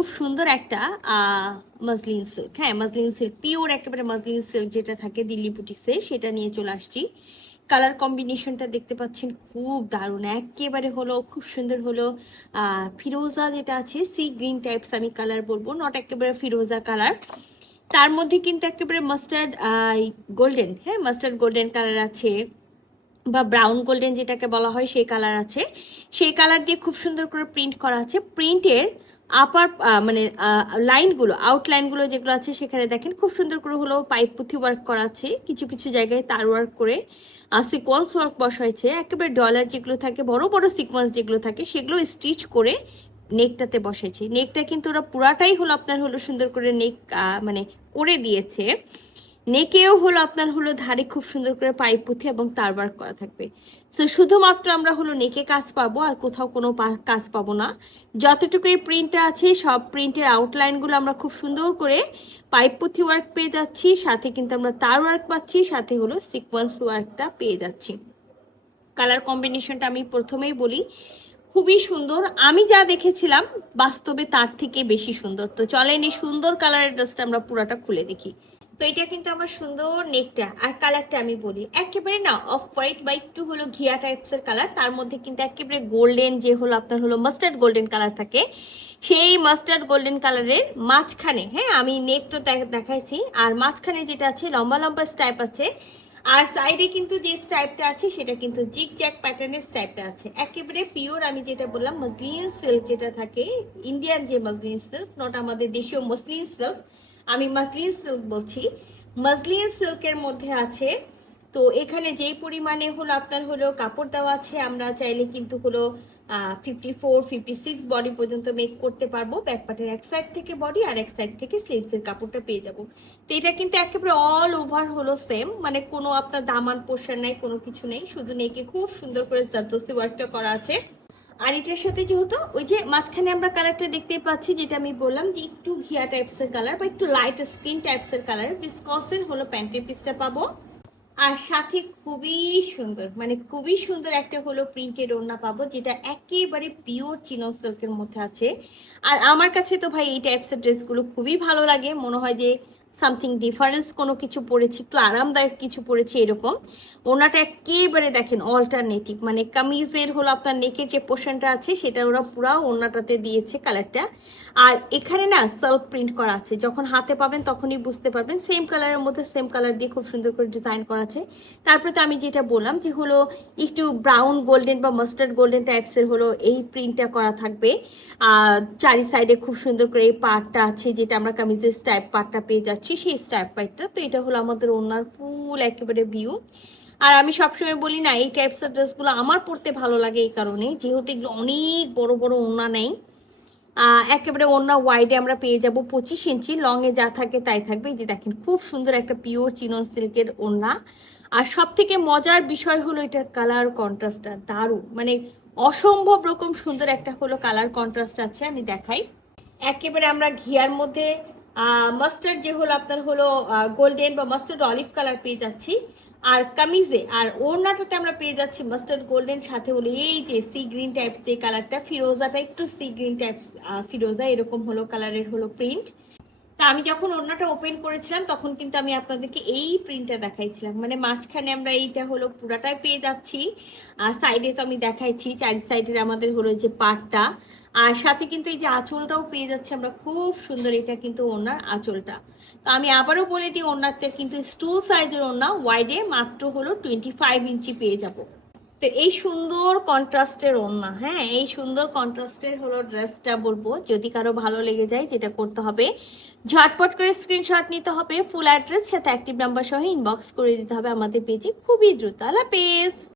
খুব সুন্দর একটা মসলিন সিল্ক, হ্যাঁ মসলিন সিল্ক, পিওর একেবারে মসলিন সিল্ক যেটা থাকে দিল্লি বুটিক্সে, সেটা নিয়ে চলে আসছি। কালার কম্বিনেশনটা দেখতে পাচ্ছেন খুব দারুণ, একেবারে হলো খুব সুন্দর হলো ফিরোজা যেটা আছে, সি গ্রিন টাইপস আমি কালার বলবো, নট একেবারে ফিরোজা কালার। তার মধ্যে কিন্তু একেবারে মাস্টার্ড গোল্ডেন, হ্যাঁ মাস্টার্ড গোল্ডেন কালার আছে, বা ব্রাউন গোল্ডেন যেটাকে বলা হয় সেই কালার আছে। সেই কালার দিয়ে খুব সুন্দর করে প্রিন্ট করা আছে। প্রিন্টের আপার মানে লাইনগুলো, আউটলাইনগুলো যেগুলো আছে সেখানে দেখেন খুব সুন্দর করে হলো পাইপ পুঁথি ওয়ার্ক করা আছে, কিছু কিছু জায়গায় তার ওয়ার্ক করে সিকোয়েন্স ওয়ার্ক বসাইছে। একেবারে ডলার যেগুলো থাকে, বড় বড় সিকোয়েন্স যেগুলো থাকে সেগুলো স্টিচ করে নেকটাতে বসেছে। নেকটা কিন্তু ওরা পুরাটাই হলো আপনার হলো সুন্দর করে নেক মানে করে দিয়েছে। নেকেও হলো আপনার হলো ধারে খুব সুন্দর করে পাইপ পুঁথি এবং তার ওয়ার্ক করা থাকবে। তো শুধুমাত্র আমরা হলো নেকে কাজ পাবো, আর কোথাও কোনো কাজ পাবো না। যতটুকু এই প্রিন্টটা আছে সব প্রিন্টের আউটলাইনগুলো আমরা খুব সুন্দর করে পাইপ পুঁথি ওয়ার্ক পেয়ে যাচ্ছি, সাথে কিন্তু আমরা তার ওয়ার্ক পাচ্ছি, সাথে হলো সিকোয়েন্স ওয়ার্কটা পেয়ে যাচ্ছি। কালার কম্বিনেশনটা আমি প্রথমেই বলি খুবই সুন্দর, আমি যা দেখেছিলাম বাস্তবে তার থেকে বেশি সুন্দর। তো চলেন এই সুন্দর কালারের ড্রেসটা আমরা পুরাটা খুলে দেখি। তো এটা কিন্তু আমার সুন্দর নেকটা, আর কালারটা আমি বলি একেবারে না অফ হোয়াইট বা একটু হলো ঘিয়া টাইপস এর কালার, তার মধ্যে কিন্তু একেবারে গোল্ডেন যে হলো আপনার হলো মাস্টার্ড গোল্ডেন কালার থাকে, সেই মাস্টার্ড গোল্ডেন কালারের মাঝখানে, হ্যাঁ আমি নেকটা দেখাইছি, আর মাঝখানে যেটা আছে লম্বা লম্বা স্টাইপ আছে, আর সাইডে কিন্তু যে স্টাইপটা আছে সেটা কিন্তু জিগ জ্যাক প্যাটার্নের স্টাইপটা আছে। একেবারে পিওর আমি যেটা বললাম মসলিন সিল্ক যেটা থাকে, ইন্ডিয়ান যে মসলিন সিল্ক, নট আমাদের দেশীয় মসলিন সিল্ক, আমি মসলিন সিল্ক বলছি, মসলিন সিল্কের মধ্যে আছে। তো এখানে যেই পরিমাণে হলো আপনার হলো কাপড় দেওয়া আছে, আমরা চাইলে কিন্তু হলো 54-56 বডি পর্যন্ত মেক করতে পারবো। ব্যাকপার্টের এক সাইড থেকে বডি আর এক সাইড থেকে স্লিভসের কাপড়টা পেয়ে যাব। তো এটা কিন্তু একেবারে অল ওভার হলো সেম, মানে কোনো আপনার দামান পোর্শন নাই, কোনো কিছু নেই, শুধু নেকে খুব সুন্দর করে জারদোসি ওয়ার্কটা করা আছে। আর এটার সাথে যেহেতু ওই যে মাঝখানে আমরা কালারটা দেখতে পাচ্ছি, যেটা আমি বললাম যে একটু ঘিয়া টাইপসের কালার বা একটু লাইট স্কিন টাইপসের কালার, বিসকসের হলো প্যান্টের পিসটা পাবো। আর সাথে খুবই সুন্দর, মানে খুবই সুন্দর একটা হলো প্রিন্টেড ওড়না পাবো, যেটা একেবারে পিওর চিনন সিল্কের মধ্যে আছে। আর আমার কাছে তো ভাই এই টাইপসের ড্রেসগুলো খুবই ভালো লাগে, মনে হয় যে সামথিং ডিফারেন্স কোনো কিছু পরেছি, একটু আরামদায়ক কিছু পরেছি এরকম। ওনাটা একেবারে দেখেন অল্টারনেটিভ, মানে কামিজের হলো আপনার নেকের যে পোর্শনটা আছে সেটা ওরা পুরো ওনাটাতে দিয়েছে কালারটা। আর এখানে না সেলফ প্রিন্ট করা আছে, যখন হাতে পাবেন তখনই বুঝতে পারবেন, সেম কালারের মধ্যে সেম কালার দিয়ে খুব সুন্দর করে ডিজাইন করা আছে। তারপরে তো আমি যেটা বললাম যে হলো একটু ব্রাউন গোল্ডেন বা মাস্টার্ড গোল্ডেন টাইপসের হলো এই প্রিন্টটা করা থাকবে। চারি সাইডে খুব সুন্দর করে এই পার্টটা আছে, যেটা আমরা কামিজের স্টাইপ পার্টটা পেয়ে যাচ্ছি, সেই স্টাইপ পার্টটা। তো এটা হলো আমাদের ওনার ফুল একেবারে ভিউ। আর আমি সবসময় বলি না এই টাইপসের ড্রেসগুলো আমার পরতে ভালো লাগে এই কারণে, যেহেতু এগুলো অনেক বড় বড় ওড়না নেই, একেবারে ওড়না ওয়াইডে আমরা পেয়ে যাব 25 ইঞ্চি, লং এ যা থাকে তাই থাকবে। এই যে দেখেন খুব সুন্দর একটা পিওর চিনন সিল্কের ওড়না। আর সব থেকে মজার বিষয় হলো এটার কালার কন্ট্রাস্টটা দারুণ, মানে অসম্ভব রকম সুন্দর একটা হলো কালার কন্ট্রাস্ট আছে। আমি দেখাই, একেবারে আমরা ঘিয়ার মধ্যে মাস্টার্ড যে হলো আপনার হলো গোল্ডেন বা মাস্টার্ড অলিভ কালার পেয়ে যাচ্ছি, আর কামিজে আর ওড়নাটাতে আমরা পেয়ে যাচ্ছি মাস্টার্ড গোল্ডেন, সাথে হলো এই যে সি গ্রিন টাইপস যে কালারটা, ফিরোজাটা একটু সি গ্রিন টাইপ ফিরোজা এরকম হলো কালারের হলো প্রিন্ট। তা আমি যখন ওড়নাটা ওপেন করেছিলাম তখন কিন্তু আমি আপনাদেরকে এই প্রিন্টটা দেখাইছিলাম, মানে মাঝখানে আমরা এইটা হলো পুরাটাই পেয়ে যাচ্ছি, আর সাইডে তো আমি দেখাইছি চারি সাইডের আমাদের হলো যে পার্টটা, আর সাথে কিন্তু এই যে আঁচলটাও পেয়ে যাচ্ছে আমরা খুব সুন্দর, এটা কিন্তু ওড়নার আঁচলটা। তো আমি আবারও বলে দিই ওড়নাতে কিন্তু স্টুল সাইজের ওড়না, ওয়াইডে মাত্র হলো 25 ইঞ্চি পেয়ে যাব। তো এই সুন্দর কন্ট্রাস্টের ওড়না, হ্যাঁ এই সুন্দর কন্ট্রাস্টের হলো ড্রেসটা বলবো, যদি কারো ভালো লেগে যায় যেটা করতে হবে ঝটপট করে স্ক্রিনশট নিতে হবে, ফুল অ্যাড্রেস সাথে অ্যাক্টিভ নাম্বার সহ ইনবক্স করে দিতে হবে আমাদের পেজে খুবই দ্রুত। আল্লাহ হাফেজ।